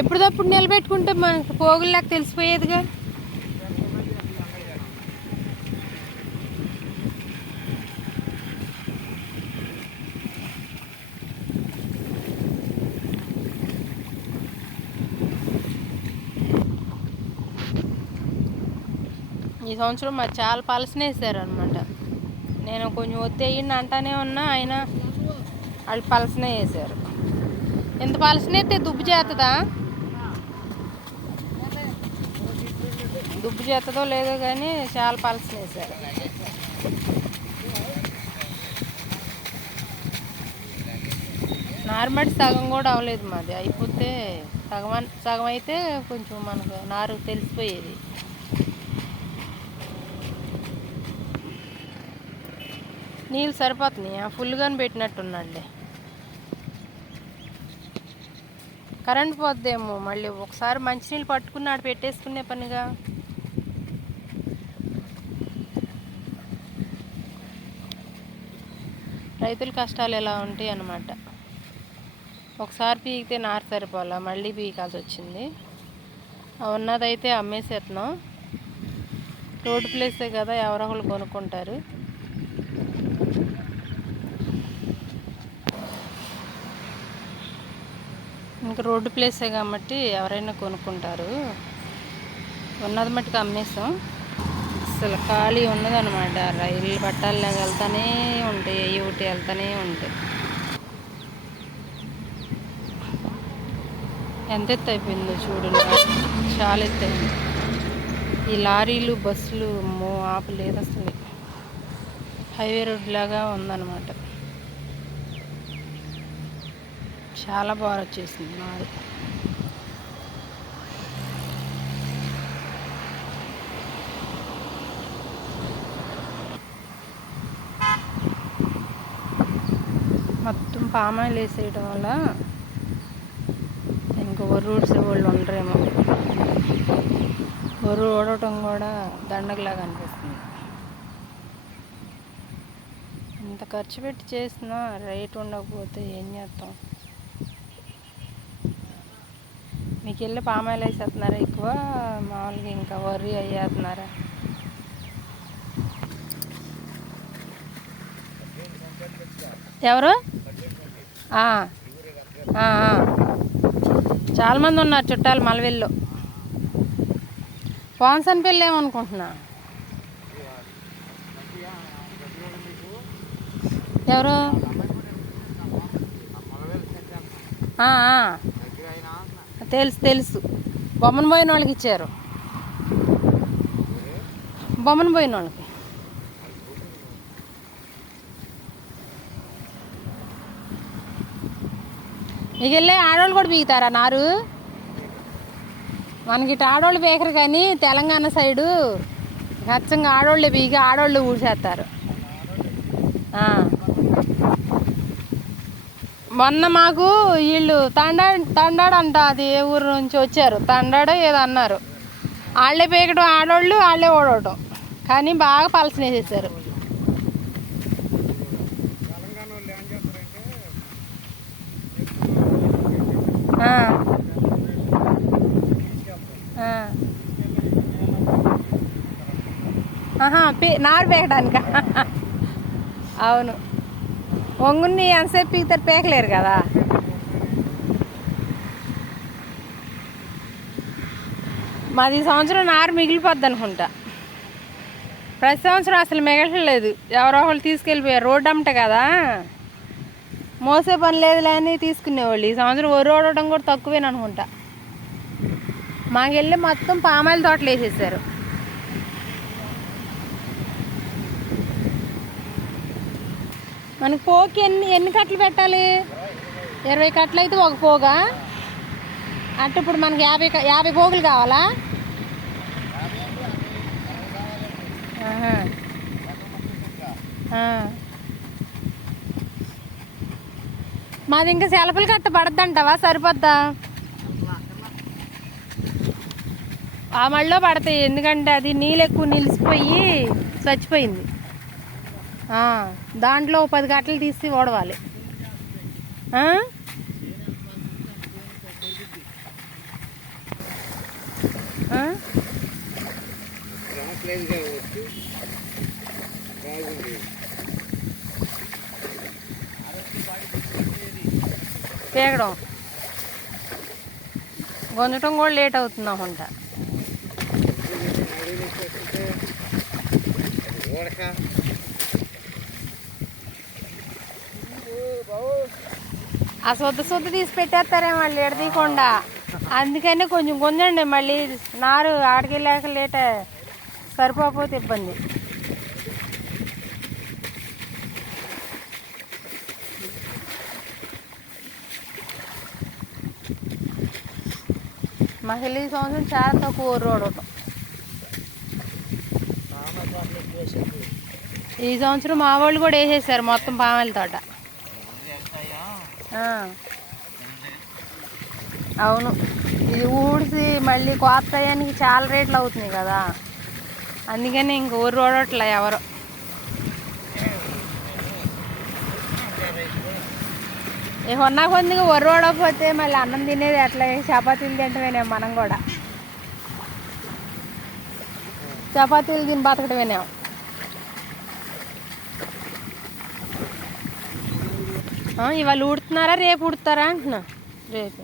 ఎప్పుడప్పుడు నిలబెట్టుకుంటే మనకు పోగుల్లాగా తెలిసిపోయేదిగా. ఈ సంవత్సరం మాకు చాలా పలసన వేసారు అనమాట నేను కొంచెం ఒత్తేయండి అంటానే ఉన్నా ఆయన వాళ్ళు పలసనే వేసారు. ఎంత పలసనైతే దుబ్బు చేస్తుందా దుబ్బు చేస్తుందో లేదో కానీ చాలా పలసన వేసారు నారుమడి సగం కూడా అవ్వలేదు మాది. అయిపోతే సగం సగం అయితే కొంచెం మనకు నారు తెలిసిపోయేది. నీళ్ళు సరిపోతున్నాయి? ఫుల్గానే పెట్టినట్టున్నాండి కరెంట్ పోద్దేమో మళ్ళీ ఒకసారి మంచినీళ్ళు పట్టుకుని ఆడ పెట్టేసుకునే పనిగా. రైతుల కష్టాలు ఎలా ఉంటాయి అన్నమాట. ఒకసారి పీకితే నార సరిపోలా మళ్ళీ పీకాల్సి వచ్చింది ఉన్నదైతే అమ్మేసేస్తున్నాం రోడ్డు ప్లేసే కదా ఎవరో ఒకళ్ళు కొనుక్కుంటారు. ఇంకా రోడ్డు ప్లేసే కాబట్టి ఎవరైనా కొనుక్కుంటారు. ఉన్నది మట్టుకు అమ్మేసాం అసలు ఖాళీ ఉన్నదన్నమాట. రైలు పట్టాలు వెళ్తానే ఉంటాయి ఏ ఒకటి వెళ్తానే ఉంటాయి. ఎంత ఎత్తు అయిపోయిందో చూడు. చాలా ఎత్తు అయింది. ఈ లారీలు బస్సులు మో ఆపలేదు అసలు. హైవే రోడ్ లాగా ఉందన్నమాట. చాలా బాగా వచ్చేసింది మాది. మొత్తం పామాయిల్ వేసేయడం వల్ల ఇంకా రూట్స్ వాళ్ళు ఉండరేమో. ఒర్రు ఓడటం కూడా దండగలాగా అనిపిస్తుంది. ఇంత ఖర్చు పెట్టి చేసినా రేట్ ఉండకపోతే ఏం చేస్తాం? మీకు వెళ్ళి పామాయిల్ వేసేస్తున్నారా? ఎక్కువ మామూలుగా ఇంకా వరి అయ్యేస్తున్నారా ఎవరు? చాలామంది ఉన్నారు చుట్టాలు మలవెల్లో. పోన్సన్ పెళ్ళి ఏమనుకుంటున్నా? ఎవరు? ఆ. తెలుసు తెలుసు. బొమ్మను పోయిన వాళ్ళకి ఇచ్చారు. బొమ్మను పోయిన వాళ్ళకి. ఇక వెళ్ళే ఆడవాళ్ళు కూడా బీగుతారా నారు? మనకి ఇటు ఆడవాళ్ళు బీకరు కానీ తెలంగాణ సైడు ఖచ్చితంగా ఆడవాళ్ళే బీగి ఆడవాళ్ళు ఊసేస్తారు. మొన్న మాకు వీళ్ళు తండా తండాడు అంట అది ఏ ఊరు నుంచి వచ్చారు. తండాడో ఏదో అన్నారు. వాళ్ళే పీకడం ఆడోళ్ళు వాళ్ళే ఓడవటం. కానీ బాగా పలసన వేసేసారు. ఆహా నారు పీకడానిక అవును. వంగుని ఎంతసేపు పీకుతారు? పీకలేరు కదా. మాది ఈ సంవత్సరం నారు మిగిలిపోద్ది అనుకుంటా. ప్రతి సంవత్సరం అసలు మిగలట్లేదు. ఎవరో ఒకళ్ళు తీసుకెళ్ళిపోయారు. రోడ్డు అమ్మట కదా. మోసే పని లేదులే అని తీసుకునేవాళ్ళు. ఈ సంవత్సరం ఒరు ఓడటం కూడా తక్కువేననుకుంటా. మాకెళ్ళి మొత్తం పామాయిల తోటలు వేసేసారు. మనకి పోకి ఎన్ని ఎన్ని కట్టలు పెట్టాలి? ఇరవై కట్టలు అయితే ఒక పోగా? అంటే ఇప్పుడు మనకి యాభై యాభై పోగులు కావాలా? మాది ఇంకా సెలపులు కట్ట పడద్దంటావా? సరిపోద్దా? ఆ మళ్ళీ పడతాయి. ఎందుకంటే అది నీళ్ళు ఎక్కువ నిలిచిపోయి చచ్చిపోయింది. దాంట్లో పది గంటలు తీసి ఓడవాలి. తేగడం ఆ? కూడా లేట్ అవుతుంది అనుకుంటా ఓడక. ఆ సొద్ద సొద్ద తీసి పెట్టేస్తారే మళ్ళీ ఎడదీయకుండా. అందుకని కొంచెం కొందండి మళ్ళీ నారు ఆడికి వెళ్ళాక లేట సరిపోకపోతే ఇబ్బంది. మహిళ ఈ సంవత్సరం చాలా తక్కువ రోడ్డు ఈ సంవత్సరం మా వాళ్ళు కూడా వేసేసారు మొత్తం పామాయిల తోట. అవును. ఇది ఊడిసి మళ్ళీ కోత చాలా రేట్లు అవుతున్నాయి కదా. అందుకని ఇంక ఊరు రోడట్లే ఎవరు. ఇక ఉన్న కొద్దిగా ఒర్రు రోడకపోతే మళ్ళీ అన్నం తినేది ఎట్లా? చపాతీలు తింటమేనే మనం కూడా. చపాతీలు తిని బతకటమేనేమో. ఇవాళ ఉడుతున్నారా రేపు ఉడుతారా అంటున్నా. రేపు.